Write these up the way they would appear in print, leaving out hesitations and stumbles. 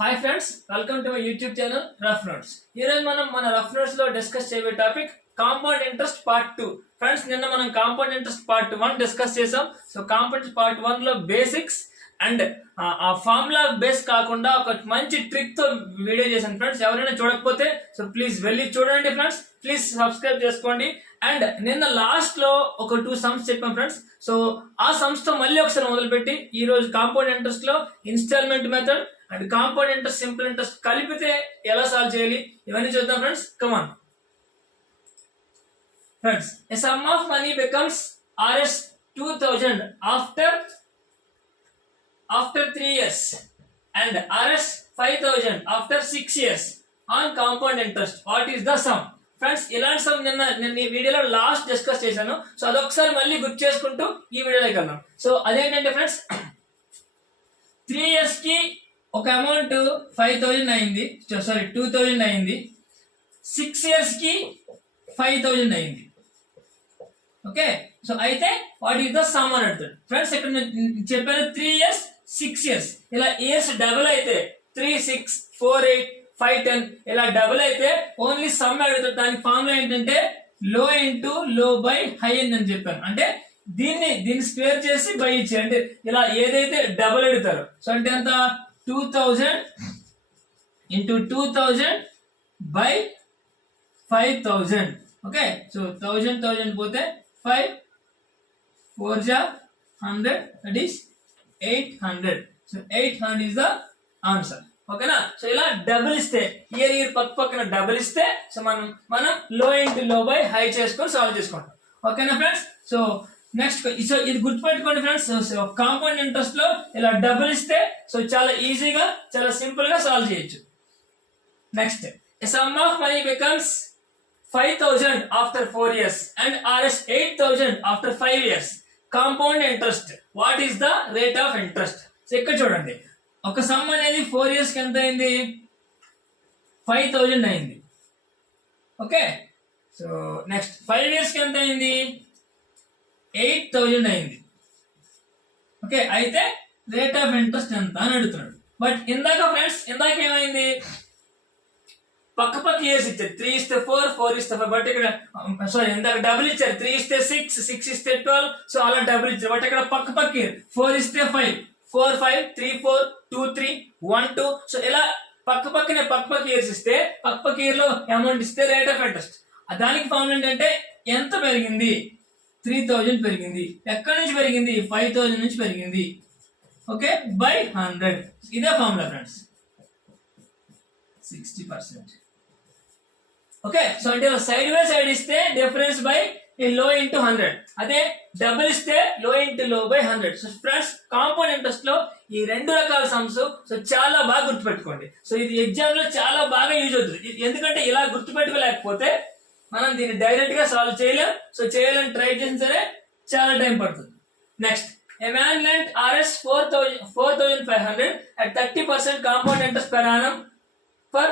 Hi friends, welcome to my YouTube channel rough notes. ఈ రోజు మనం మన రఫ్ నోట్స్ లో డిస్కస్ చేయబోయే topic compound interest part 2. Friends, నిన్న మనం కాంపౌండ్ ఇంట్రెస్ట్ పార్ట్ 1 డిస్కస్ చేసాం. సో కాంపౌండ్ పార్ట్ 1 లో బేసిక్స్ అండ్ ఆ ఫార్ములా బేస్ కాకుండా ఒక మంచి ట్రిక్ తో వీడియో చేశాను ఫ్రెండ్స్. ఎవరైనా చూడకపోతే సో ప్లీజ్ వెళ్ళి చూడండి ఫ్రెండ్స్. ప్లీజ్ సబ్స్క్రైబ్ చేసుకోండి. అండ్ నిన్న లాస్ట్ లో ఒక 2 సమ్స్ చెప్పాం ఫ్రెండ్స్. సో ఆ సమ్స్ తో మళ్ళీ ఒకసారి మొదలుపెట్టి ఈ రోజు కాంపౌండ్ ఇంట్రెస్ట్ లో instalment method and compound interest, simple interest కలిపితే ఎలా సాల్వ్ చేయాలి ఇవన్నీ చూద్దాం friends. Come on friends, a sum of money becomes Rs 2000 after 3 years and Rs 5000 after 6 years on compound interest. What is the sum? Friends, ఇలాంటి some నేను ఈ వీడియోలో last discuss చేశాను. సో అదొకసారి మళ్ళీ గుర్తు చేసుకుంటూ ఈ వీడియోలోకి వెళ్దాం. సో అదేంటంటే ఫ్రెండ్స్, 3 years కి ఒక అమౌంట్ 5000 అయింది, సారీ 2000 అయింది. 6 years కి 5000 అయింది. ఓకే, సో అయితే వాట్ ఈస్ ద సమ్ అని అడుగుతాడు ఫ్రెండ్స్. ఇక్కడ నేను చెప్పాను 3 years 6 years. ఇలా ఇయర్స్ డబుల్ అయితే 3 6 4 8 5 10 ఇలా డబుల్ అయితే ఓన్లీ సమ్ అడుగుతాడు. దానికి ఫార్ములా ఏంటంటే లో ఇంటూ లో బై హై అని చెప్పాను. అంటే దీన్ని స్క్వేర్ చేసి బై ఇచ్చారు. అంటే ఇలా ఏదైతే డబుల్ అడుగుతారు. సో అంటే ఎంత 2000 into 2000 by 5000. ఓకే, సో 1000 పోతే 5 4 ja 100, that is 800. So 800 is the answer. ఓకేనా? సో ఇలా డబుల్ ఇస్తే ఇయర్ పక్కన డబుల్ ఇస్తే సో మనం లో ఇంటూ లో బై హై చేసుకొని సాల్వ్ చేసుకుంటాం. ఓకేనా ఫ్రెండ్స్? సో నెక్స్ట్, సో ఇది గుర్తుపెట్టుకోండి ఫ్రెండ్స్. కాంపౌండ్ ఇంట్రెస్ట్ లో ఇలా డబుల్ ఇస్తే సో చాలా ఈజీగా చాలా సింపుల్ గా సాల్వ్ చేయొచ్చు. Next, some of money becomes 5000 after 4 years and Rs 8000 after 5 years. Compound interest, what is the rate of interest? So ఇక్కడ చూడండి, ఒక సమ్ అనేది 4 years కి ఎంత అయింది? 5000 అయింది. ఓకే, సో నెక్స్ట్ 5 years కి ఎంత అయింది? 8000 అయింది. ఓకే, అయితే రేట్ ఆఫ్ ఇంట్రెస్ట్ ఎంత అని అడుగుతున్నాడు. బట్ ఇందాక ఫ్రెండ్స్, ఇందాక ఏమైంది? పక్క ఇయర్స్ ఇచ్చారు. 3 ఇస్తే 4 4 ఇస్తే 5. బట్ ఇక్కడ సారీ, ఇందాక డబుల్ ఇచ్చారు. 3 ఇస్తే 6 6 ఇస్తే 12. సో అలా డబుల్ ఇచ్చారు. బట్ ఇక్కడ పక్క ఇయర్ 4 ఇస్తే 5 4 5 3 4 2 3 1 2. సో ఇలా పక్కనే ఇయర్స్ ఇస్తే పక్క ఇయర్ లో అమౌంట్ ఇస్తే రేట్ ఆఫ్ ఇంట్రెస్ట్. దానికి ఫార్ములా ఏంటంటే ఎంత పెరిగింది? 3000 పెరిగింది. ఎక్కడి నుంచి పెరిగింది? 5000 నుంచి పెరిగింది. Okay, by 100. ఇదే ఫార్ములా ఫ్రెండ్స్, 60%. ఓకే, సో అంటే సైడ్ బై సైడ్ ఇస్తే డిఫరెన్స్ బై లో ఇంటూ 100. అదే డబుల్ ఇస్తే లో ఇంటూ లో by 100. So friends, compound interest లో ఈ 2 రకాల సమ్స్ సో చాలా బాగా గుర్తుపెట్టుకోండి. సో ఇది ఎగ్జామ్ లో చాలా బాగా యూజ్ అవుతుంది. ఎందుకంటే ఇలా గుర్తుపెట్టుకోలేకపోతే మనం దీన్ని డైరెక్ట్ గా సాల్వ్ చేయలేం. సో చేయాలని ట్రై చేసిన సరే చాలా టైం పడుతుంది. Next, a man lent Rs 4500 at 30% compound interest per annum per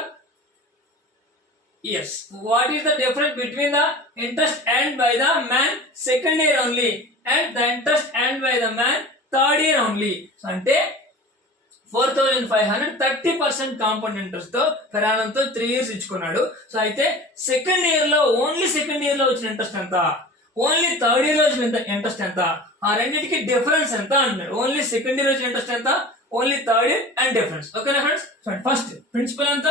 years. What is the difference between the interest earned by the man second year only and the interest earned by the man third year only? So అంటే 4500 30% compound interest తో per annum తో 3 years ఇచ్చుకున్నాడు. So అయితే second year లో వచ్చిన interest ఎంత, only third year లో వచ్చిన interest ఎంత, ఆ రెండింటికి డిఫరెన్స్ ఎంత అంటున్నాడు. ఓన్లీ సెకండ్ ఇయర్ వచ్చిన ఇంట్రెస్ట్ ఎంత, only third year and difference. ఓకేనా ఫ్రెండ్స్? ఫస్ట్ ప్రిన్సిపల్ ఎంత?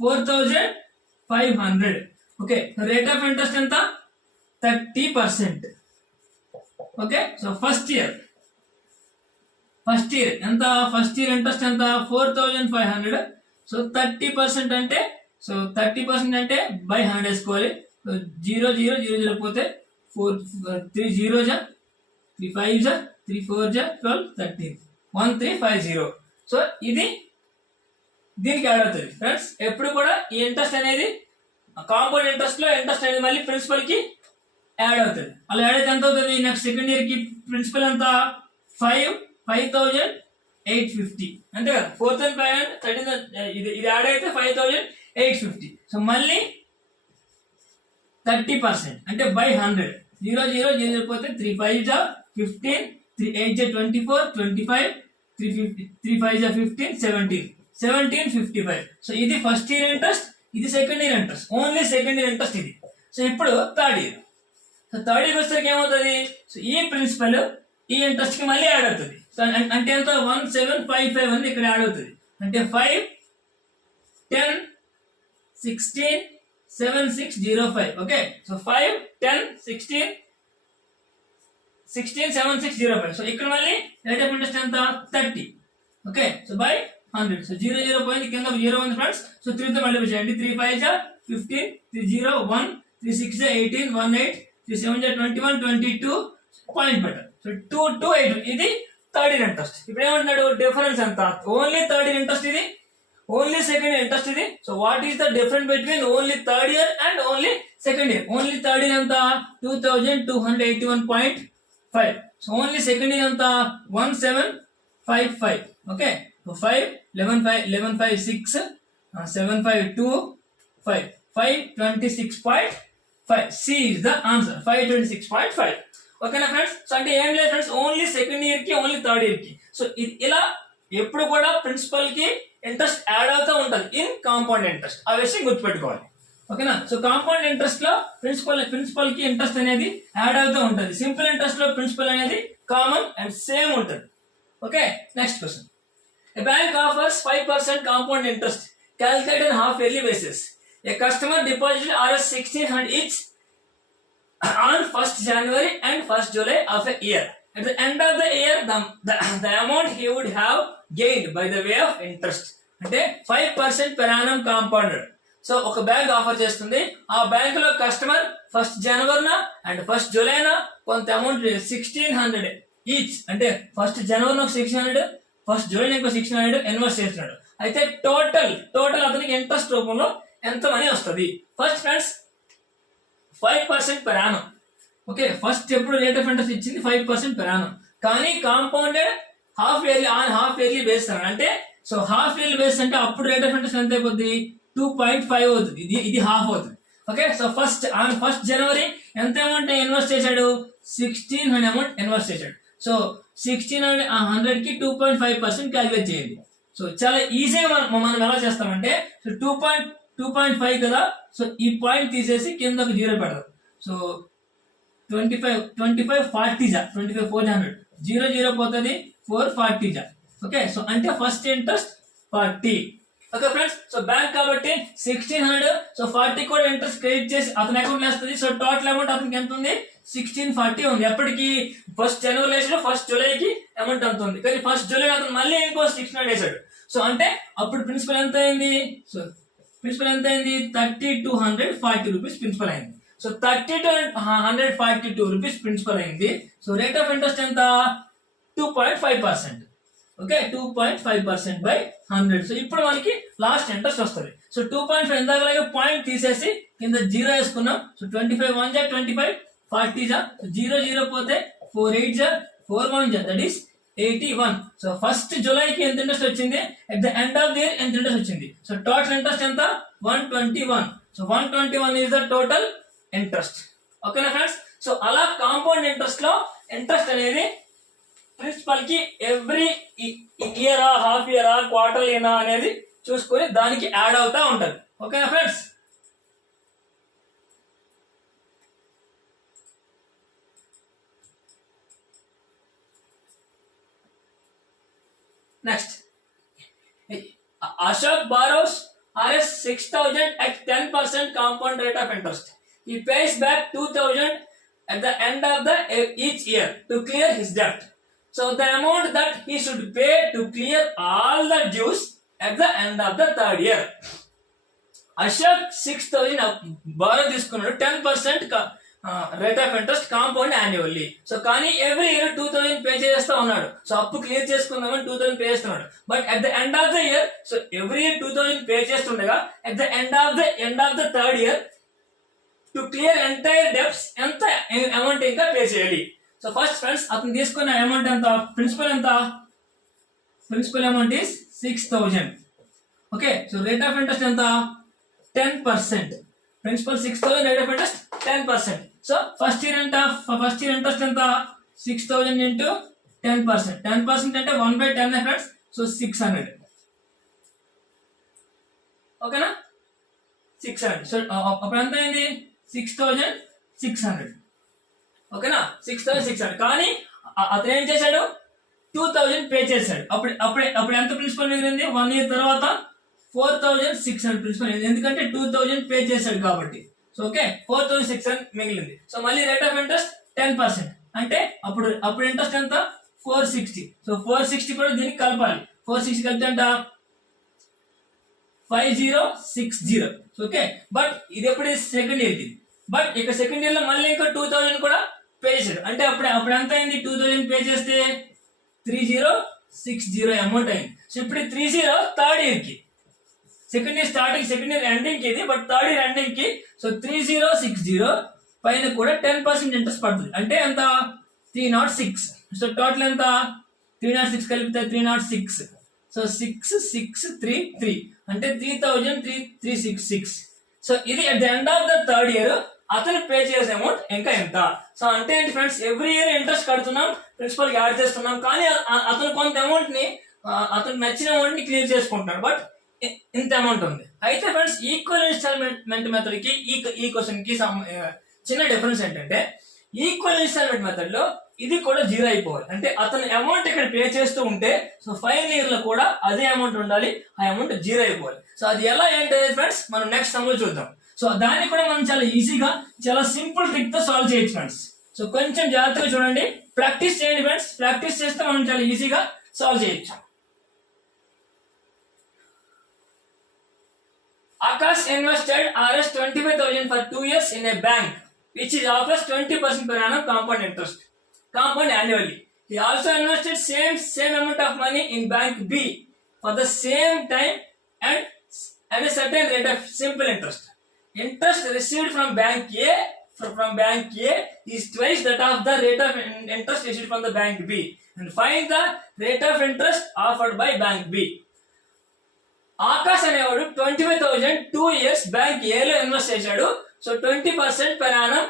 4500. ఓకే, రేట్ ఆఫ్ ఇంట్రెస్ట్ ఎంత? 30%. ఓకే, సో ఫస్ట్ ఇయర్ ఎంత? ఫస్ట్ ఇయర్ ఇంట్రెస్ట్ ఎంత? 4500. సో 30% అంటే 30% అంటే బై 100 వేసుకోవాలి. 0 0 0 0 పోతే 3 0 జా 3 5 జా 3 4 జా 12 13 1350. సో ఇది దీనికి యాడ్ అవుతుంది ఫ్రెండ్స్. ఎప్పుడు కూడా ఈ ఇంట్రెస్ట్ అనేది కాంపౌండ్ ఇంట్రెస్ట్ లో ఇంట్రెస్ట్ అనేది మళ్ళీ ప్రిన్సిపల్ కి యాడ్ అవుతుంది. అలా యాడ్ అయితే ఎంత అవుతుంది? నెక్స్ట్ సెకండ్ ఇయర్ కి ప్రిన్సిపల్ ఎంత? 5850 అంతే కదా. 4500 ఇది యాడ్ అయితే 5850. సో మళ్ళీ 30% అంటే బై 100. 0 0 0 పోతే 3 5 జా 15 3 8 జా 24 25 3 5 జా 15 17. 1755. సో ఇది ఫస్ట్ ఇయర్ ఇంట్రెస్ట్, ఇది second year interest, only second year interest ఇది. సో ఇప్పుడు third year. So third year వచ్చేసరికి ఏమవుతుంది, సో ఈ ప్రిన్సిపల్ ఈ ఇంట్రెస్ట్ కి మళ్ళీ యాడ్ అవుతుంది. సో అంటే ఎంత 1755 అనేది ఇక్కడ యాడ్ అవుతుంది. అంటే 5 10 16 7605. Okay, so 5 10 16 16 7605. సో ఇక్కడ మళ్ళీ రేట్ ఆఫ్ ఇంట్రెస్ట్ ఎంత 30. Okay, so by 100. సో 0 పోయింది, కింద 0 ఉంది ఫ్రెండ్స్. సో 3 తో మల్టిప్లై చేయండి. 3 5 జా 15, 3 0 1, 3 6 జా 18, 1 8, 3 7 జా 21, 22 పాయింట్ పెట్టారు. సో 2 2 8 ఇది థర్డ్ ఇయర్ ఇంట్రెస్ట్. ఇప్పుడు ఏమంటున్నాడు, డిఫరెన్స్ ఎంత, ఓన్లీ థర్డ్ ఇయర్ ఇంట్రెస్ట్ ఇది, ఓన్లీ సెకండ్ ఇయర్ ఇంట్రెస్ట్ ఇది. So what is the difference between only third year and only second year? Only third year ఎంత 2281.5. సో ఓన్లీ సెకండ్ ఇయర్ ఎంత 1755. Okay, so 5 11 5 11 5 6 7 5 2 5 526.5. C is the answer, 526.5. ఓకేనా friends? So అంటే ఏం లేదు friends, only second year కి only third year కి. So ఇలా ఎప్పుడు కూడా ప్రిన్సిపల్ కి ఇంట్రెస్ట్ యాడ్ అవుతూ ఉంటది ఇన్ కాంపౌండ్ ఇంట్రెస్ట్. ఆ విషయం గుర్తుపెట్టుకోవాలి. ఓకేనా? సో కాంపౌండ్ ఇంట్రెస్ట్ లో ప్రిన్సిపల్ కి ఇంట్రెస్ట్ అనేది యాడ్ అవుతూ ఉంటది. సింపుల్ ఇంట్రెస్ట్ లో ప్రిన్సిపల్ అనేది కామన్ అండ్ సేమ్ ఉంటది. Okay, next question. A bank offers 5% compound interest calculated on half yearly basis. A customer deposited Rs 1600 each on 1st January and 1st July of a year. At the end of the year, the amount he would have gained by the way of interest. అంటే 5% per annum compounded. So ఒక bank offer చేస్తుంది. ఆ bank లో customer 1st జనవరిన and 1st జూలైన కొంత amount 1600 each, అంటే 1st జనవరి 1600, 1st July 1600 invest చేస్తున్నాడు. అయితే total అతనికి ఇంట్రెస్ట్ రూపంలో ఎంత మనీ వస్తుంది? First friends 5% per annum. Okay, first ఎప్పుడు రేట్ ఆఫ్ ఇంట్రెస్ట్ ఇచ్చింది 5% per annum. కానీ కాంపౌండెడ్ హాఫ్ ఇయర్లీ బేస్ అంటే, సో హాఫ్ ఇయర్లీ బేస్ అంటే అప్పుడు రేట్ ఆఫ్ ఇంట్రెస్ట్ ఎంత అయిపోద్ది 2.5 అవుతుంది. ఇది హాఫ్ అవుతుంది. ఓకే, సో ఫస్ట్ జనవరి ఎంత అమౌంట్ ఇన్వెస్ట్ చేశాడు? 1600 అమౌంట్ ఇన్వెస్ట్ చేశాడు. సో 1600 కి 2.5% క్యాలిక్యులేట్ చేయండి. సో చాలా ఈజీగా మనం ఎలా చేస్తామంటే, సో 2.5 కదా, సో ఈ పాయింట్ తీసేసి కింద ఒక 0 పెడదాం. సో 25 40 జా 25 400, 0 పోతుంది 440 జా. ఓకే, సో అంటే first interest 40. Okay friends, so bank కాబట్టి 1600, సో 40 కూడా ఇంట్రెస్ట్ క్రెడిట్ చేసి అతని అకౌంట్ వేస్తుంది. సో టోటల్ అమౌంట్ అతనికి ఎంత ఉంది? 1640 ఉంది. ఎప్పటికి 1st జనవరి వేసాడు, 1st జూలైకి అమౌంట్ అంత ఉంది. కానీ 1st జూలై అతను మళ్ళీ ఇంకో 1600 వేసాడు. సో అంటే అప్పుడు ప్రిన్సిపల్ ఎంత అయింది? సో ప్రిన్సిపల్ ఎంత అయింది? 3240 రూపీస్ ప్రిన్సిపల్ అయింది. సో 3242 రూపీస్ ప్రిన్సిపల్ అయింది. సో రేట్ ఆఫ్ ఇంట్రెస్ట్ ఎంత? 2.5%. Okay, 2.5% by 100. సో ఇప్పుడు మనకి లాస్ట్ ఇంట్రెస్ట్ వస్తుంది. సో 2.5 ఎందాకలాగే పాయింట్ తీసేసి కింద 0 వేసుకున్నాం. సో 25 1 జా 25 40 జా, 0 పోతే 48 జా 41 జా, దట్ ఈస్ 81. సో ఫస్ట్ జూలైకి ఎంత ఇంట్రెస్ట్ వచ్చింది? At the end of the year ఎంత ఇంట్రెస్ట్ వచ్చింది? సో టోటల్ ఇంట్రెస్ట్ ఎంత? 121. So 121 is the total interest. ఓకేనా ఫ్రెండ్స్? సో అలా కాంపౌండ్ ఇంట్రెస్ట్ లో ఇంట్రెస్ట్ అనేది ప్రిన్సిపల్ కి ఎవ్రీ ఇయరా, హాఫ్ ఇయరా, క్వార్టర్ ఇయరా అనేది చూసుకొని దానికి యాడ్ అవుతా ఉంటది. ఓకేనా friends? Next, Ashok borrows Rs 6000 at 10% compound rate of interest. He pays back 2000 at the end of each year to clear his debt. So the amount that he should pay to clear all the dues at the end of the third year. Ashok 6000 borrow తీసుకున్నాడు, 10% rate of interest compound annually. So కానీ every year 2000 pay చేస్తా ఉన్నాడు. So అప్పు clear చేసుకుందామని 2000 pay చేస్తున్నాడు. But at the end of the year, so every year 2000 pay చేస్తుండగా at the end of the third year to clear entire debts ఎంత amount ఇంకా pay చేయాలి? సో ఫస్ట్ ఫ్రెండ్స్ అతను తీసుకున్న అమౌంట్ ఎంత? ప్రిన్సిపల్ ఎంత? Principal amount is 6000. Okay, so rate of interest ఎంత? 10%. Principal 6000, rate of interest 10%. So first year interest ఎంత? 6000 into 10%. 10% అంటే 1/10 ఫ్రెండ్స్. సో 600. ఓకేనా 600. సో అప్పుడు ఎంత అయింది 6600. ఓకేనా 6600. కానీ అతను ఏం చేశాడు 2000 పే చేశాడు. అప్పుడు ఎంత ప్రిన్సిపల్ మిగిలింది 1 year తర్వాత 4600 ప్రిన్సిపల్. ఎందుకంటే 2000 పే చేశాడు కాబట్టి. సో ఓకే 4600 మిగిలింది. సో మళ్ళీ రేట్ ఆఫ్ ఇంట్రెస్ట్ 10%. అంటే అప్పుడు ఇంట్రెస్ట్ ఎంత 460. సో 460 కూడా దీనికి కలపాలి. 460 కలిపి అంట 5060. ఓకే బట్ ఇది ఎప్పుడు సెకండ్ ఇయర్ కి. బట్ ఇక సెకండ్ ఇయర్ లో మళ్ళీ ఇంకా 2000 కూడా పే చేశాడు. అంటే అప్పుడు ఎంత అయింది 2000 పే చేస్తే 3060 అమౌంట్ అయింది. సో ఇప్పుడు 30 థర్డ్ ఇయర్ కి, second year starting second year ending కి ఇది, బట్ థర్డ్ ఇయర్ ఎండింగ్ కి. సో 3060 పైన కూడా 10% ఇంట్రెస్ట్ పడుతుంది. అంటే ఎంత 306. సో టోటల్ ఎంత 306 కలిపితే 306. సో 6633 అంటే 3366. సో ఇది at the end of the third year అతను పే చేసే అమౌంట్ ఇంకా ఎంత. సో అంటే ఏంటి ఫ్రెండ్స్, ఎవ్రీ ఇయర్ ఇంట్రెస్ట్ కడుతున్నాం, ప్రిన్సిపల్ యాడ్ చేస్తున్నాం, కానీ అతను కొంత అమౌంట్ ని అతనికి నచ్చిన అమౌంట్ ని క్లియర్ చేసుకుంటున్నాడు. బట్ ఇంత అమౌంట్ ఉంది. అయితే ఫ్రెండ్స్ ఈక్వల్ ఇన్స్టాల్మెంట్ మెథడ్ కి ఈ క్వశ్చన్ కి చిన్న డిఫరెన్స్ ఏంటంటే, ఈక్వల్ ఇన్స్టాల్మెంట్ మెథడ్ లో ఇది కూడా జీరో అయిపోవాలి. అంటే అతను అమౌంట్ ఇక్కడ పే చేస్తూ ఉంటే సో ఫైనల్ ఇయర్ లో కూడా అదే అమౌంట్ ఉండాలి, ఆ అమౌంట్ జీరో అయిపోవాలి. సో అది ఎలా ఏంటంటే ఫ్రెండ్స్ మనం నెక్స్ట్ సమ్ లో చూద్దాం. సో దాన్ని కూడా మనం చాలా ఈజీగా చాలా సింపుల్ ట్రిక్ తో సాల్వ్ చేయొచ్చు ఫ్రెండ్స్. సో కొంచెం జాగ్రత్తగా చూడండి, ప్రాక్టీస్ చేయండి ఫ్రెండ్స్. ప్రాక్టీస్ చేస్తే మనం చాలా ఈజీగా సాల్వ్ చేయొచ్చు. Akash invested Rs 25,000 for 2 years in a bank, which is offers 20% per annum compound interest, compound annually. He also invested same amount of money in bank B for the same time and at a certain rate of simple interest. Interest received from bank A is twice that of the rate of interest received from the bank B, and find the rate of interest offered by bank B. Akash అనేవాడు 25,000 2 years bank A లో invest చేశాడు. So 20% per annum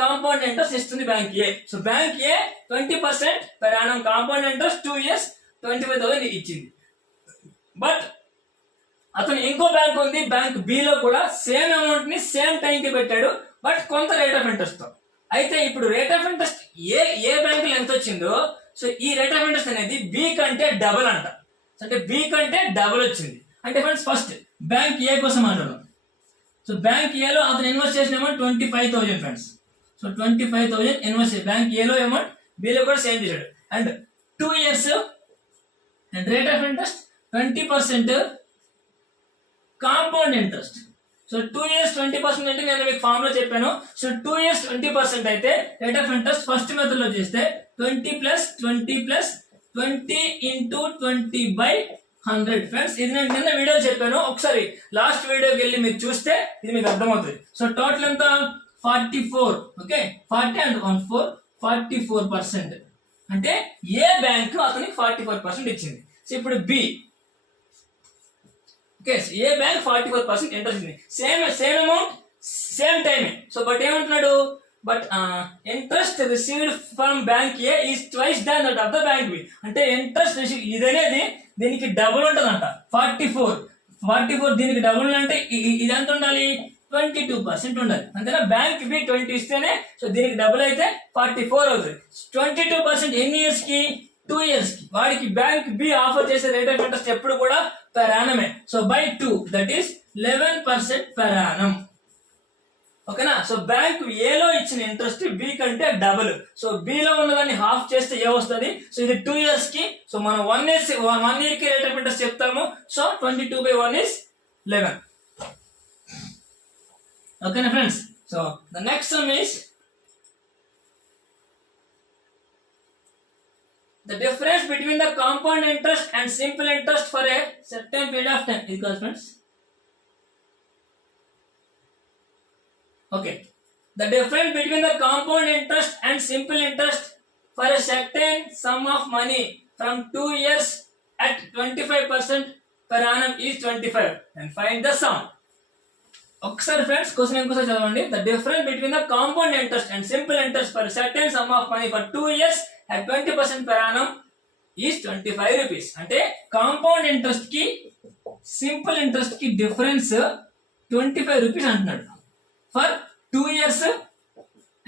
compound interest ఇస్తుంది bank ఏ. So bank ఏ 20% per annum compound interest 2 years 25,000 ఇచ్చింది. But అతను ఇంకో bank ఉంది, bank B లో కూడా సేమ్ అమౌంట్ ని సేమ్ టైం కి పెట్టాడు, బట్ కొంత రేట్ ఆఫ్ ఇంట్రెస్ట్ తో. అయితే ఇప్పుడు rate of interest A bank లో ఎంత వచ్చిందో, సో ఈ రేట్ ఆఫ్ ఇంట్రెస్ట్ అనేది బి కంటే డబుల్ అంట. అంటే బి కంటే డబుల్ వచ్చింది. అంటే ఫ్రెండ్స్ ఫస్ట్ బ్యాంక్ ఏ కోసం అంటున్నాం. సో బ్యాంక్ ఏ లో అతను ఇన్వెస్ట్ చేసిన amount 25,000 friends. So 25,000 invest bank A లో అమౌంట్ బి లో కూడా సేమ్ చేశాడు. And 2 years and rate of interest 20% compound interest. So 2 years 20% అంటే నేను మీకు ఫార్మ్ లో చెప్పాను. సో 2 years 20% అయితే rate of interest first method లో చేస్తే 20 + 20 + 20 × 20/100 ఫ్రెండ్స్. ఇది నేను నిన్న వీడియో చెప్పాను, ఒకసారి లాస్ట్ వీడియోకి వెళ్ళి మీరు చూస్తే ఇది మీకు అర్థమవుతుంది. సో టోటల్ ఎంత 44. Okay 40 and 1 4 44%. అంటే ఏ బ్యాంక్ అతనికి 44% ఇచ్చింది. సో ఇప్పుడు B okay A bank 44% interest ఇచ్చింది. సేమ్ అమౌంట్ సేమ్ టైమే. సో బట్ ఏమంటున్నాడు, but interest received from bank A is twice than that of the bank B. అంటే ఇంట్రెస్ట్ రిసీవ్ ఇది అనేది దీనికి డబుల్ ఉంటుందంట. 44 దీనికి డబుల్ అంటే ఇది ఎంత ఉండాలి 22% ఉండాలి. అంతేనా, బ్యాంక్ బి 20 ఇస్తేనే సో దీనికి డబుల్ అయితే 44 అవుతుంది. 22% ఎన్ని ఇయర్స్ కి 2 years కి. వాడికి బ్యాంక్ బి ఆఫర్ చేసే రేట్ ఆఫ్ ఇంట్రెస్ట్ ఎప్పుడు కూడా per annum. So by 2 that is 11% per annum. ఓకేనా. సో బ్యాంక్ ఏలో ఇచ్చిన ఇంట్రెస్ట్ బి కంటే డబుల్. సో బి లో ఉన్నదాన్ని హాఫ్ చేస్తే ఏ వస్తుంది. సో ఇది 2 years కి. సో మనం 1 year కి రేట్ ఆఫ్ ఇంట్రెస్ట్ చెప్తాము. So 22/1 is 11. ఓకేనా friends. So the next some is the difference between the compound interest and simple interest for a certain period of time is called friends. Okay, the difference between the compound interest and simple interest for a certain sum of money from 2 years at 25% per annum is 25, and find the sum. ఒకసారి friends question ఇంకోసారి చదవండి. The difference between the compound interest and simple interest for certain some of money for 2 years at 20% per annum is 25 rupees. అంటే compound interest కి simple interest కి difference 25 rupees అంటున్నాడు for 2 years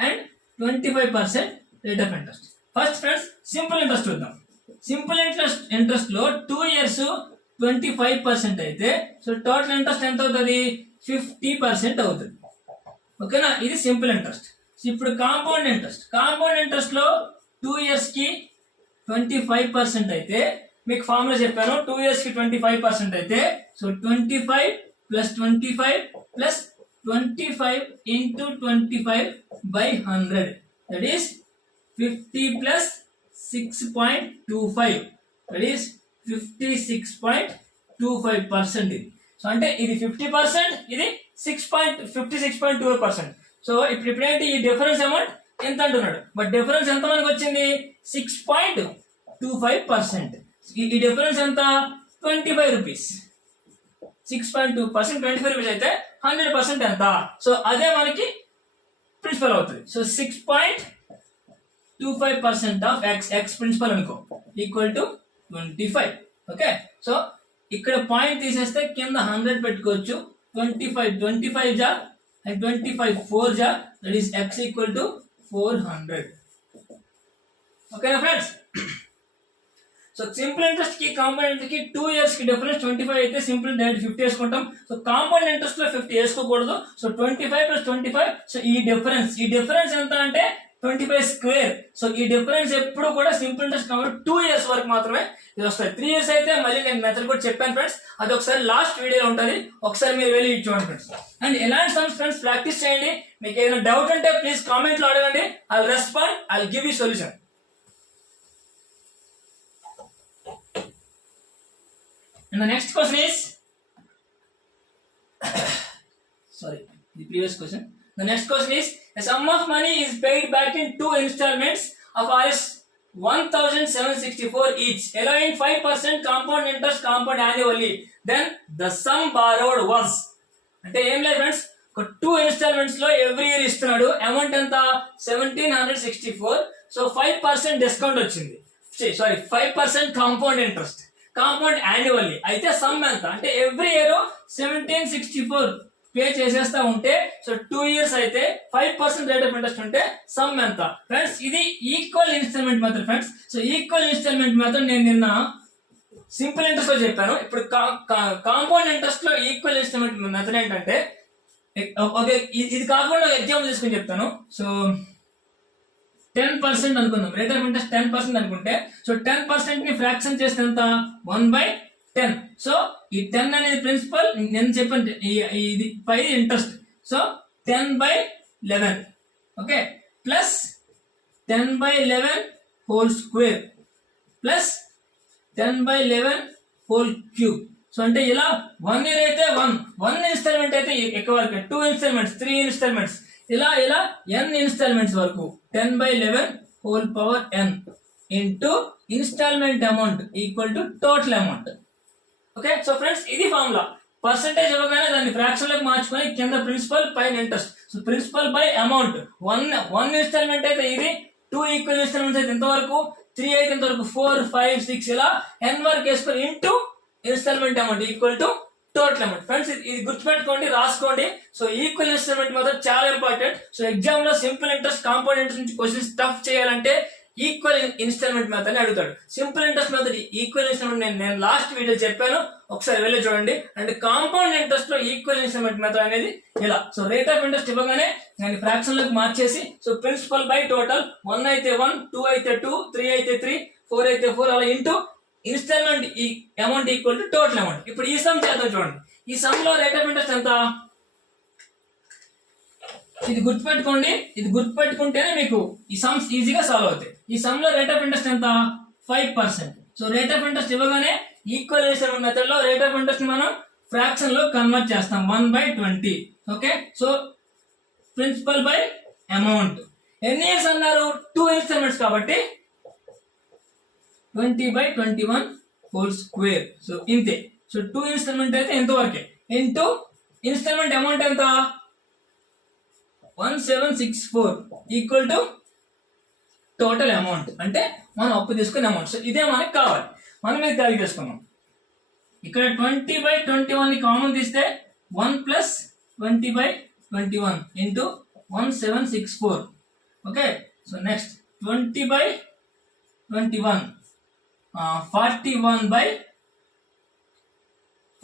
and 25% rate of interest. First friends simple interest చూద్దాం. Simple interest లో 2 years 25% అయితే so total interest ఎంత అవుతుంది? 50% అవుతుంది. ఓకేనా? ఇది సింపుల్ ఇంట్రెస్ట్. ఇప్పుడు కాంపౌండ్ ఇంట్రెస్ట్ లో 2 years కి 25% అయితే మీకు ఫార్ములా చెప్పాను. 2 years కి 25% అయితే so 25 plus 25 plus 25 into 25 by 100 that is 50 plus 6.25 that is 56.25% ఇది. సో అంటే ఇది 50%, ఇది 56.25%. సో ఇప్పుడు ఏంటి ఈ డిఫరెన్స్ అమౌంట్ ఎంత అంటున్నాడు, బట్ డిఫరెన్స్ ఎంత మనకు వచ్చింది? 6.25%. ఈ డిఫరెన్స్ ఎంత? 25 రూపీస్. 6.2% 25 రూపీస్ అయితే 100% ఎంత? సో అదే మనకి ప్రిన్సిపల్ అవుతుంది. సో 6.25% ఆఫ్ ఎక్స్ ప్రిన్సిపల్ అనుకో ఈక్వల్ టు 25. ఓకే, సో ఇక్కడ పాయింట్ తీసేస్తే కింద 100 పెట్టుకోవచ్చు. 25 జా and 25 4 జా that is x equal to 400. ఓకేనా ఫ్రెండ్స్? సో సింపుల్ ఇంట్రెస్ట్ కి కాంపౌండ్ ఇంట్రెస్ట్ కి 2 years కి డిఫరెన్స్ 25 అయితే సింపుల్ డైరెక్ట్ 50 వేసుకుంటాం. సో కాంపౌండ్ ఇంట్రెస్ట్ లో 50 వేసుకోకూడదు. So 25 plus 25. సో ఈ డిఫరెన్స్ ఎంత అంటే 25 స్క్వేర్. సో ఈ డిఫరెన్స్ ఎప్పుడు కూడా సింపుల్ ఇంట్రెస్ట్ కాబట్టి 2 years వరకు మాత్రమే ఇది వస్తాయి. 3 years అయితే మళ్ళీ నేను మెథడ్ కూడా చెప్పాను ఫ్రెండ్స్, అది ఒకసారి లాస్ట్ వీడియోలో ఉంటుంది, ఒకసారి మీరు వెళ్ళి చూడండి ఫ్రెండ్స్. అండ్ ఎలాంటి సమ్స్ ఫ్రెండ్స్ ప్రాక్టీస్ చేయండి. మీకు ఏదైనా డౌట్ ఉంటే ప్లీజ్ కామెంట్ లో అడగండి. I will respond, I will give you solution. And the next question is the previous question. The next question is a sum of money is paid back in 2 installments of Rs 1764 each, allowing 5% compound interest compound annually. Then the sum borrowed was అంటే ఏం లేదు friends, ఒక 2 installments లో every year ఇస్తున్నాడు. Amount ఎంత? 1764. So 5% discount వచ్చింది. 5% compound interest compound annually అయితే some ఎంత అంటే ఎవ్రీ ఇయర్ 1764 పే చేసేస్తా ఉంటే సో 2 years అయితే 5% రేట్ ఆఫ్ ఇంట్రెస్ట్ ఉంటే సమ్ ఎంత ఫ్రెండ్స్? ఇది equal instalment method friends. So equal instalment method నేను నిన్న సింపుల్ ఇంట్రెస్ట్ లో చెప్పాను. ఇప్పుడు కాంపౌండ్ ఇంట్రెస్ట్ లో ఈక్వల్ ఇన్స్టాల్మెంట్ మెథడ్ ఏంటంటే, ఓకే ఇది కాకుండా ఎగ్జాంపుల్ తీసుకుని చెప్తాను. సో 10% అనుకుందాం, రేట్ ఆఫ్ ఇంట్రెస్ట్ 10% అనుకుంటే సో 10% ని ఫ్రాక్షన్ చేస్తే ఎంత? 1/10. సో ఈ 10 అనేది ప్రిన్సిపల్, నేను చెప్పాను ఇది పై interest. So 10/11 okay plus 10/11 whole square plus 10/11 whole cube. So అంటే ఇలా 1 year అయితే 1 ఇన్స్టాల్మెంట్ అయితే ఎక్కువ వరకు, 2 installments 3 installments ఇలా n ఇన్స్టాల్మెంట్స్ వరకు 10/11 whole power n into instalment amount equal to total amount. Okay, so friends ఇది ఫార్ములా. పర్సెంటేజ్ ఇవ్వగానే దాన్ని ఫ్రాక్షన్ లోకి మార్చుకొని కింద ప్రిన్సిపల్ పైన interest. So principal by amount. 1 instalment అయితే ఇది, 2 ఈక్వల్ ఇన్స్టాల్మెంట్స్ అయితే ఇంతవరకు, 3 అయితే ఇంతవరకు, 4 5 6 ఇలా n వరకు వేసుకొని into instalment amount equal to total amount. Friends ఇది గుర్తుపెట్టుకోండి, రాసుకోండి. సో ఈక్వల్ ఇన్స్టాల్మెంట్ మెథడ్ చాలా ఇంపార్టెంట్. సో ఎగ్జామ్ లో సింపుల్ ఇంట్రెస్ట్ కాంపౌండ్ ఇంట్రెస్ట్ నుంచి క్వశ్చన్స్ టఫ్ చేయాలంటే ఈక్వల్ ఇన్స్టాల్మెంట్ మెథడ్ అని అడుగుతాడు. Simple interest method equal instalment నేను లాస్ట్ వీడియో చెప్పాను, ఒకసారి వెళ్ళి చూడండి. అండ్ కాంపౌండ్ ఇంట్రెస్ట్ లో ఈక్వల్ ఇన్స్టాల్మెంట్ మెథడ్ అనేది ఇలా. సో రేట్ ఆఫ్ ఇంట్రెస్ట్ ఇవ్వగానే నేను ఫ్రాక్షన్ లోకి మార్చేసి సో ప్రిన్సిపల్ బై టోటల్ 1 అయితే 1, 2 అయితే 2, 3 అయితే 3, 4 అయితే 4 అలా into instalment amount equal to total amount. ఇప్పుడు ఈ సమ్ చేద్దాం చూడండి. ఈ సమ్ లో రేట్ ఆఫ్ ఇంట్రెస్ట్ ఎంత? ఇది గుర్తుపెట్టుకోండి, ఇది గుర్తుపెట్టుకుంటేనే మీకు ఈ సమ్స్ ఈజీగా సాల్వ్ అవుతాయి. ఈ సమ్ లో రేట్ ఆఫ్ ఇంట్రెస్ట్ ఎంత? 5%. సో రేట్ ఆఫ్ ఇంట్రెస్ట్ ఇవ్వగానే ఈక్వల్ ఇన్స్టాల్మెంట్ మెథడ్ లో రేట్ ఆఫ్ ఇంట్రెస్ట్ మనం ఫ్రాక్షన్ లో కన్వర్ట్ చేస్తాం 1/20. Okay, so principal by amount. ఎన్ని ఇయర్స్ అన్నారు? 2 ఇన్స్టాల్మెంట్స్ కాబట్టి 20/21 హోల్ స్క్వేర్. సో ఇంతే. సో 2 ఇన్స్టాల్మెంట్ అయితే ఎంతవరకే ఇంటూ ఇన్స్టాల్మెంట్ అమౌంట్ ఎంత? 1764 ఈక్వల్ టు టోటల్ అమౌంట్ అంటే మనం అప్పు తీసుకునే అమౌంట్. సో ఇదే మనకి కావాలి, మనం ఇది క్యాలిక్యులేట్ చేసుకున్నాం. ఇక్కడ 20/21 ని కామన్ తీస్తే 1 plus 20/21 into 1764. Okay, so next 20/21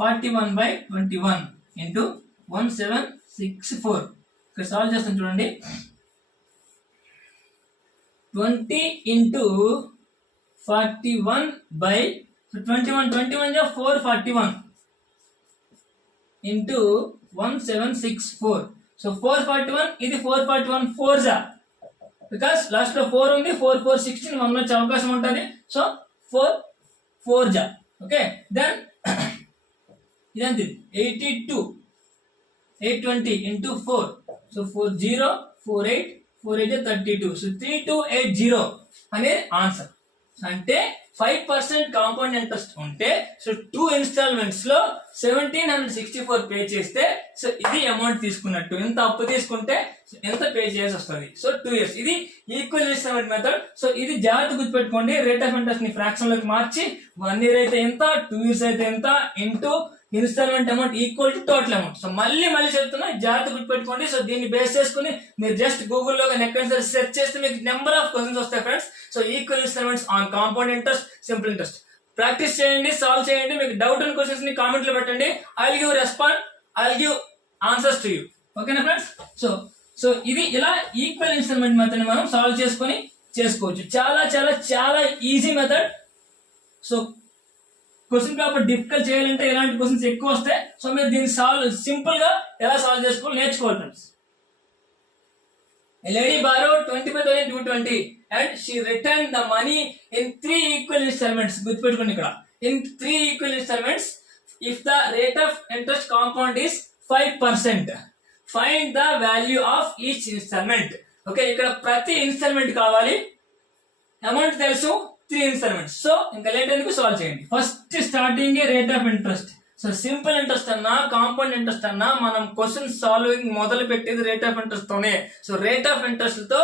41/21 into 1764. ఇక్కడ సాల్వ్ చేస్తాను చూడండి. 20 ఇంటూ 41/21 441 ఇంటూ 1764. సో 441 ఇది 441 4 జా, బికాస్ లాస్ట్ లో 4 ఉంది, 4 4 16 1 వచ్చే అవకాశం ఉంటుంది. సో 4 4 జా. ఓకే, దెన్ ఇదంతా 82 820 ఇంటూ 4. సో 40 48 48 32. సో 3280 అనేది ఆన్సర్. అంటే 5% కాంపౌండ్ ఇంట్రెస్ట్ ఉంటే సో 2 ఇన్స్టాల్మెంట్స్ లో 1764 పే చేస్తే సో ఇది అమౌంట్ తీసుకున్నట్టు. ఎంత అప్పు తీసుకుంటే ఎంత పే చేయాల్సి వస్తుంది. సో 2 years ఇది ఈక్వల్ ఇన్స్టాల్మెంట్ మెథడ్. సో ఇది జాగ్రత్త గుర్తుపెట్టుకోండి. రేట్ ఆఫ్ ఇంట్రెస్ట్ ని ఫ్రాక్షన్ లోకి మార్చి 1 year అయితే ఎంత, 2 years అయితే ఎంత into instalment amount equal to total amount. So మళ్ళీ చెప్తున్నా, జాగ్రత్త గుర్తుపెట్టుకోండి. సో దీన్ని బేస్ చేసుకుని మీరు జస్ట్ గూగుల్లో ఎక్కడైనా సెర్చ్ చేస్తే మీకు నెంబర్ ఆఫ్ క్వశ్చన్స్ వస్తాయి friends. So equal instalments on compound interest, simple interest practice చేయండి, సాల్వ్ చేయండి. మీకు డౌట్ ఉన్న క్వశ్చన్స్ ని కామెంట్ లో పెట్టండి. I will give respond, I will give answers to you. ఓకేనా ఫ్రెండ్స్? సో ఇది ఇలా ఈక్వల్ ఇన్స్టాల్మెంట్ మెథడ్ ని మనం సాల్వ్ చేసుకొని చేసుకోవచ్చు. చాలా చాలా చాలా easy method. So question paper difficult చేయాలంటే ఇలాంటి క్వశ్చన్స్ ఎక్కువ వస్తాయి. సో మీరు దీన్ని సింపుల్ గా ఎలా సాల్వ్ చేసుకోవాలి నేర్చుకోవాలి friends. A lady borrowed 25,220 and she returned the money in 3 equal installments. గుర్తుపెట్టుకోండి ఇక్కడ in 3 equal installments if the rate of interest compound is 5%. Find the value of each installment. Okay, ఇక్కడ ప్రతి instalment కావాలి, amount తెలుసు, 3 instalments. So ఇంకా late ఎందుకు solve చేయండి. First starting rate of interest. So simple interest అన్నా compound interest అన్నా మనం క్వశ్చన్ సాల్వింగ్ మొదలు పెట్టేది రేట్ ఆఫ్ ఇంట్రెస్ట్ తోనే. సో రేట్ ఆఫ్ ఇంట్రెస్ట్ తో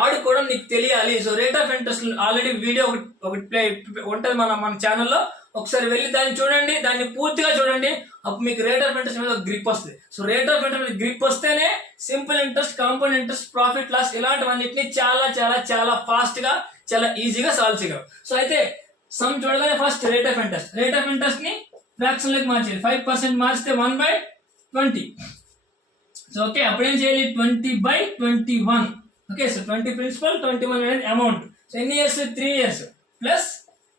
ఆడుకోవడం నీకు తెలియాలి. So rate of interest already video ఒకటి ప్లే ఉంటుంది మన ఛానల్లో, ఒకసారి వెళ్ళి దాన్ని చూడండి, దాన్ని పూర్తిగా చూడండి. అప్పుడు మీకు రేట్ ఆఫ్ ఇంట్రెస్ట్ మీద గ్రిప్ వస్తుంది. So rate of interest grip వస్తేనే simple interest, compound interest, profit loss ఇలాంటివన్నిటిని చాలా చాలా చాలా ఫాస్ట్ గా చాలా ఈజీగా సాల్వ్ చేయగలరు. సో అయితే సమ్ చూడగానే ఫస్ట్ రేట్ ఆఫ్ ఇంట్రెస్ట్ ని ఫ్రాక్షన్ లోకి మార్చేది. 5% మార్చితే 1/20. సో ఓకే, అప్పుడు ఏం చేయాలి, 20/21. ఓకే, సో 20 ప్రిన్సిపల్, 21 అనేది అమౌంట్. సో ఎన్ని years, 3 years plus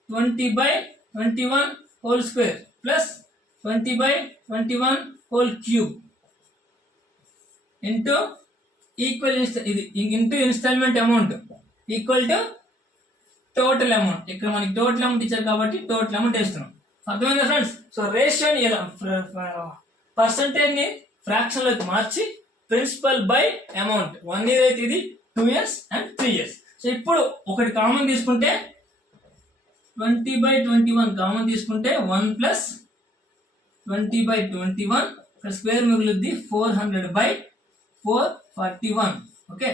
20/21 whole square plus 20/21 whole cube into equal ఇది into instalment amount equal to total amount. ఇక్కడ మనకి టోటల్ అమౌంట్ ఇచ్చారు కాబట్టి టోటల్ అమౌంట్ వేస్తున్నాం. అర్థమైందా ఫ్రెండ్స్? సో రేషియోని ఎలా పర్సంటేజ్ ని ఫ్రాక్షన్ లోకి మార్చి ప్రిన్సిపల్ బై అమౌంట్. 1 year అయితే ఇది, 2 years అండ్ 3 years. సో ఇప్పుడు ఒకటి కామన్ తీసుకుంటే 20/21 కామన్ తీసుకుంటే 1 ప్లస్ 20/21 స్క్వేర్ మిగులుద్ది 400/441. Okay,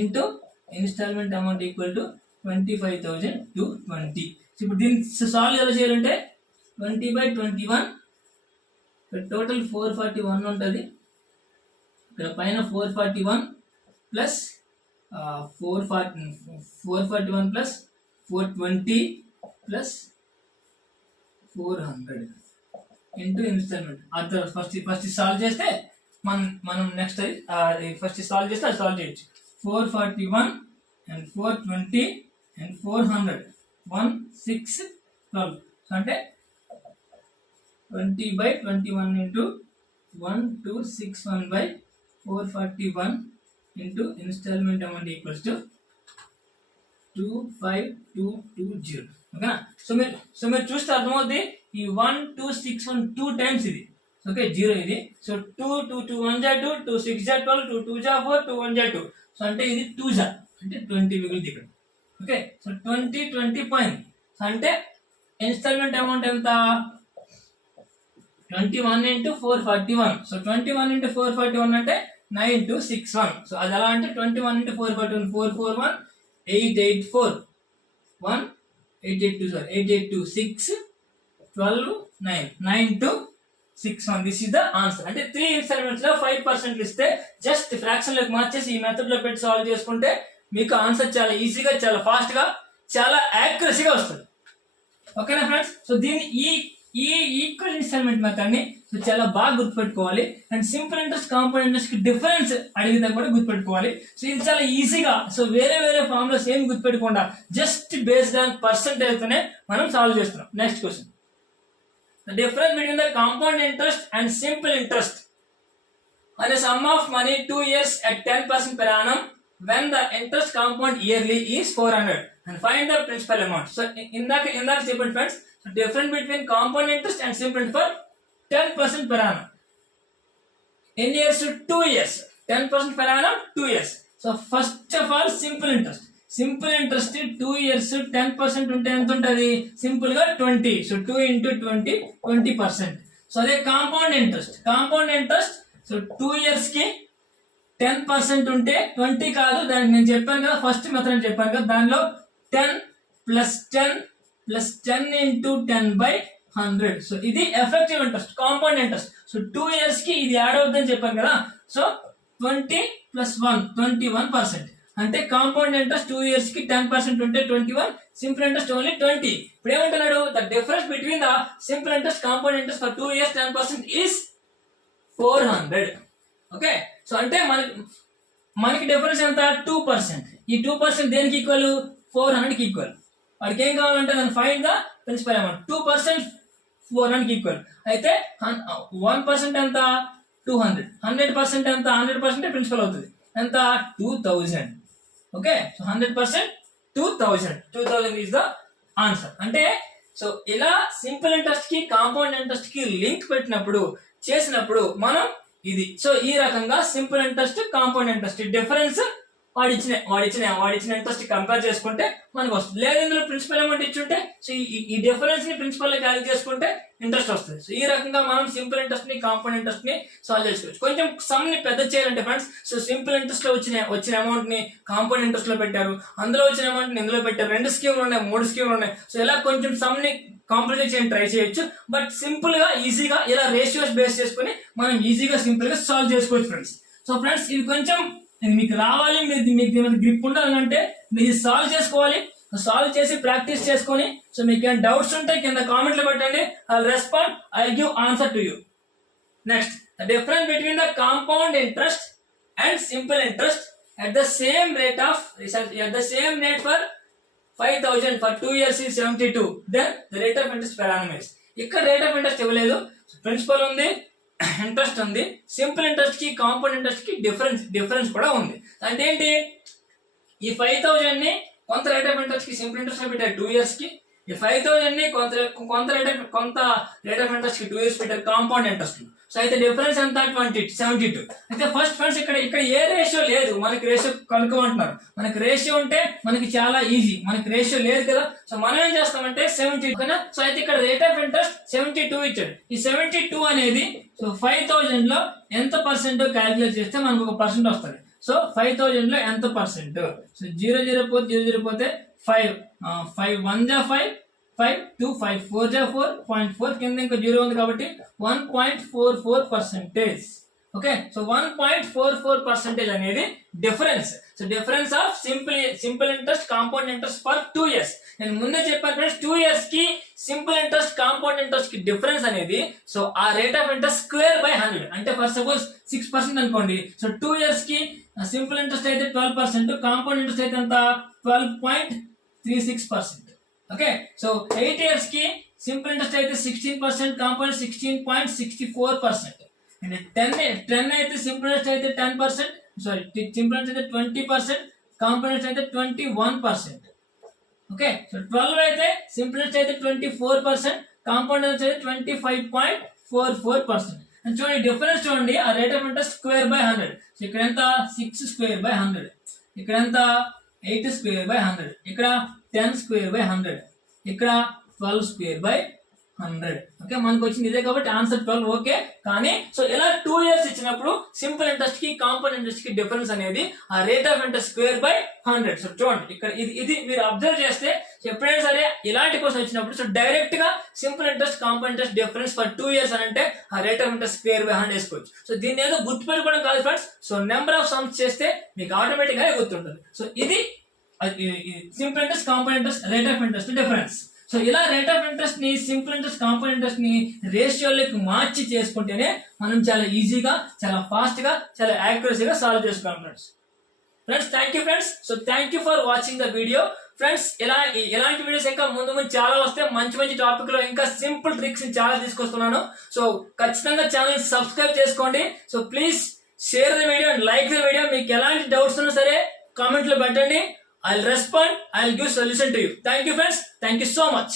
into instalment amount equal to 25,220. ఇప్పుడు దీన్ని సాల్వ్ ఎలా చేయాలంటే 20/21 టోటల్ 441 ఉంటుంది. ఇక్కడ పైన 441 plus 441 plus 420 plus 400 into instalment. అది ఫస్ట్ సాల్వ్ చేస్తే మనం నెక్స్ట్ ఫస్ట్ సాల్వ్ చేస్తే అది సాల్వ్ చేయొచ్చు. 441 అండ్ 420 అండ్ 400 1612. అంటే 20/21 into 1261/441 into instalment amount equals to 25220. ఓకేనా? సో మీరు చూస్తే అర్థమవుతుంది, ఈ 1261 2 times ఇది. ఓకే, 0 ఇది. సో 2 2 2 1 జా 2 2 6 జా 12 2 2 జా 4 2 1 జా 2. సో అంటే ఇది 2 జా అంటే 20 మిగులుతుంది ఇక్కడ. ఓకే, సో 20 పాయింట్ అంటే ఇన్స్టాల్మెంట్ అమౌంట్ ఎంత, 21 into 441. సో 21 into 441 అంటే 9261. సో అది ఎలా అంటే 21 into 441 441 884 1 8826 12 9 to 6 1. This is the answer. అంటే 3 ఇన్స్టాల్మెంట్స్ లో 5% ఇస్తే జస్ట్ ఫ్రాక్షన్ లోకి మార్చేసి ఈ మెథడ్ లో పెట్టి సాల్వ్ చేసుకుంటే మీకు ఆన్సర్ చాలా ఈజీగా, చాలా ఫాస్ట్ గా, చాలా యాక్యురసీగా వస్తుంది. ఓకేనా ఫ్రెండ్స్? సో దీన్ని ఈ ఈక్వల్ ఇన్స్టాల్మెంట్ మెథడ్ ని సో చాలా బాగా గుర్తుపెట్టుకోవాలి. And simple interest, compound interest కి డిఫరెన్స్ అడిగితే కూడా గుర్తుపెట్టుకోవాలి. సో ఇది చాలా ఈజీగా, సో వేరే ఫార్ములాస్ ఏం గుర్తుపెట్టకుండా జస్ట్ బేస్డ్ ఆన్ పర్సెంటేజ్ తోనే మనం సాల్వ్ చేస్తున్నాం. Next question, the difference between the compound interest and simple interest on a sum of money 2 years at 10% per annum when the interest compound yearly is 400 and find the principal amount. So in that simple friends, so difference between compound interest and simple interest for 10% per annum in years to 2 years, 10% per annum 2 years. So first of all simple interest, simple interest 2 years 10% ఉంటే ఎంత ఉంటుంది? Simple గా 20. So 2 into 20 20%. So అదే compound interest so 2 years కి 10% ఉంటే 20 కాదు, దానికి నేను చెప్పాను కదా ఫస్ట్ మెథడ్ అని చెప్పాను కదా, దానిలో 10 plus 10 into 10/100. సో ఇది effective interest, compound interest. So 2 years కి ఇది యాడ్ అవుతుందని చెప్పాను కదా. సో 20 + 1 21%. అంటే కాంపౌండ్ ఇంట్రెస్ట్ 2 years కి 10% ఉంటే 21, సింపుల్ ఇంట్రెస్ట్ ఓన్లీ 20. ఇప్పుడు ఏమంటున్నాడు? The difference between the simple interest, compound interest for 2 years 10% is 400. Okay, so అంటే మనకి డిఫరెన్స్ ఎంత? 2%. ఈ 2% దేనికి ఈక్వల్? 400 కి ఈక్వల్. వాడికి ఏం కావాలంటే దాన్ని ఫైండ్ ద ప్రిన్సిపల్ అమౌంట్. 2% 400 కి ఈక్వల్ అయితే 1% ఎంత? 200. 100% ఎంత? 100% ప్రిన్సిపల్ అవుతుంది. ఎంత? 2000. Okay, so 100% 2000 is the answer. అంటే సో ఇలా సింపుల్ ఇంట్రెస్ట్ కి, కాంపౌండ్ ఇంట్రెస్ట్ కి లింక్ చేసినప్పుడు మనం ఇది, సో ఈ రకంగా simple interest, compound interest difference వాడిచ్చిన ఇంట్రెస్ట్ కంపేర్ చేసుకుంటే మనకు వస్తుంది. లేదు ఇందులో ప్రిన్సిపల్ అమౌంట్ ఇచ్చుంటే సో ఈ డిఫరెన్స్ ని ప్రిన్సిపల్ లో క్యాలిక్యులేట్ చేసుకుంటే ఇంట్రెస్ట్ వస్తుంది. సో ఈ రకంగా మనం సింపుల్ ఇంట్రెస్ట్ ని, కాంపౌండ్ ఇంట్రెస్ట్ ని సాల్వ్ చేసుకోవచ్చు. కొంచెం సమ్ ని పెద్ద చేయాలంటే ఫ్రెండ్స్, సో సింపుల్ ఇంట్రెస్ట్ లో వచ్చిన అమౌంట్ ని కాంపౌండ్ ఇంట్రెస్ట్ లో పెట్టారు, అందులో వచ్చిన అమౌంట్ ని ఇందులో పెట్టారు. 2 స్కీమ్లు ఉన్నాయి, 3 స్కీమ్లు ఉన్నాయి. సో ఇలా కొంచెం సమ్ ని కాంప్లికేట్ చేయని ట్రై చేయొచ్చు. బట్ సింపుల్ గా, ఈజీగా ఇలా రేషియోస్ బేస్ చేసుకుని మనం ఈజీగా, సింపుల్ గా సాల్వ్ చేసుకోవచ్చు ఫ్రెండ్స్. సో ఫ్రెండ్స్ ఇది కొంచెం మీకు రావాలి, మీకు గ్రిప్ ఉండాలంటే మీరు సాల్వ్ చేసుకోవాలి. సాల్వ్ చేసి ప్రాక్టీస్ చేసుకొని, సో మీకు ఏమైనా డౌట్స్ ఉంటే కింద కామెంట్ లో పెట్టండి. I will respond, I will give answer to you. Next, the difference between the compound interest and simple interest at the same rate for 5,000 for 2 years is 72. Then the rate of interest per annum is. ఇక్కడ rate of interest ఇవ్వలేదు, principal ఉంది, interest ఉంది. Simple interest కి, compound interest కి difference కూడా ఉంది. అంటే ఏంటి? ఈ 5,000 ని కొంత రేట్ ఆఫ్ ఇంట్రెస్ట్ కి సింపుల్ ఇంట్రెస్ట్ లో పెట్టారు 2 years కి, ఈ 5,000 ని కొంత రేట్ ఆఫ్ ఇంట్రెస్ట్ కి 2 years పెట్టారు కాంపౌండ్ ఇంట్రెస్ట్. సో అయితే డిఫరెన్స్ ఎంత? 72. అయితే ఫస్ట్ ఫ్రెండ్స్ ఇక్కడ ఏ రేషియో లేదు, మనకి రేషియో కనుక్కోమంటున్నారు. మనకి రేషియో ఉంటే మనకి చాలా ఈజీ, మనకి రేషియో లేదు కదా. సో మనం ఏం చేస్తామంటే 72. సో అయితే ఇక్కడ రేట్ ఆఫ్ ఇంట్రెస్ట్ 72 ఇచ్చాడు. ఈ 72 అనేది సో 5,000 లో ఎంత పర్సెంట్ క్యాలిక్యులేట్ చేస్తే మనకు 1% వస్తుంది. సో 5,000 లో ఎంత పర్సెంట్? సో 0 పోతే 5 1 జా 5 5 2 5 4 జా 4 0.4 కింద ఇంకా 0 ఉంది కాబట్టి 1.44%. ఓకే, సో 1.44% అనేది difference. So difference of simple interest, compound interest for 2 years. నేను ముందే చెప్పాను ఫ్రెండ్స్, 2 years కి సింపుల్ ఇంట్రెస్ట్, కాంపౌండ్ ఇంట్రెస్ట్ కి డిఫరెన్స్ అనేది సో ఆ rate of interest square by 100. అంటే ఫర్ సపోజ్ 6% అనుకోండి. సో 2 years కి సింపుల్ ఇంట్రెస్ట్ అయితే 12%, కాంపౌండ్ ఇంట్రెస్ట్ అయితే ఎంత? 12.36%. ఓకే, సో 8 years కి సింపుల్ ఇంట్రెస్ట్ అయితే 16%, కాంపౌండ్ 16.64%. అండ్ 10 అయితే సింపుల్ ఇంట్రెస్ట్ అయితే 10%, సారీ సింపుల్ ఇంట్రెస్ట్ అయితే 20%, కాంపౌండ్ ఇంట్రెస్ట్ అయితే 21%. ఓకే, సో 12 అయితే సింపుల్ ఇంట్రెస్ట్ అయితే 24%, కాంపౌండ్ ఇంట్రెస్ట్ అయితే 25.44%. అండ్ చూడండి డిఫరెన్స్ చూడండి, ఆ rate of interest square by 100. So ఇక్కడ ఎంత? 6 స్క్వేర్ బై 100. ఇక్కడ ఎంత? 8 స్క్వేర్ బై 100. ఇక్కడ 10 స్క్వేర్ బై 100. ఇక్కడ 12 స్క్వేర్ బై 100. ఓకే, మనకు వచ్చింది ఇదే కాబట్టి ఆన్సర్ 12. ఓకే, కానీ సో ఇలా 2 years ఇచ్చినప్పుడు సింపుల్ ఇంట్రెస్ట్ కి కాంపౌండ్ ఇంట్రెస్ట్ కి డిఫరెన్స్ అనేది ఆ rate of interest square by 100. So చూడండి ఇక్కడ ఇది మీరు అబ్జర్వ్ చేస్తే ఎప్పుడైనా సరే ఇలాంటి క్వశ్చన్ వచ్చినప్పుడు సో డైరెక్ట్ గా simple interest compound interest difference for 2 years అని అంటే ఆ rate of interest square by 100 వేసుకోవచ్చు. సో దీన్ని ఏదో గుర్తుపెట్టుకోవడం కాదు friends. So number of sums చేస్తే మీకు ఆటోమేటిక్ గా గుర్తుంటుంది. సో ఇది simple interest compound interest rate of interest difference. So ఇలా రేట్ ఆఫ్ ఇంట్రెస్ట్ ని సింపుల్ ఇంట్రెస్ట్ కాంపౌండ్ ఇంట్రెస్ట్ ని రేషియోలోకి మార్చి చేసుకుంటేనే మనం చాలా ఈజీగా చాలా ఫాస్ట్ గా చాలా యాక్యురసీగా సాల్వ్ చేసుకోవాలి friends. Thank you friends. So thank you for watching the video friends. ఇలాంటి వీడియోస్ ఇంకా ముందు చాలా వస్తే మంచి టాపిక్ లో ఇంకా సింపుల్ ట్రిక్స్ చాలా తీసుకొస్తున్నాను. సో ఖచ్చితంగా ఛానల్ సబ్స్క్రైబ్ చేసుకోండి. So please share the video and like the video. మీకు ఎలాంటి డౌట్స్ ఉన్నా సరే కామెంట్ లో పెట్టండి. I'll respond. I'll give solution to you. Thank you friends. Thank you so much.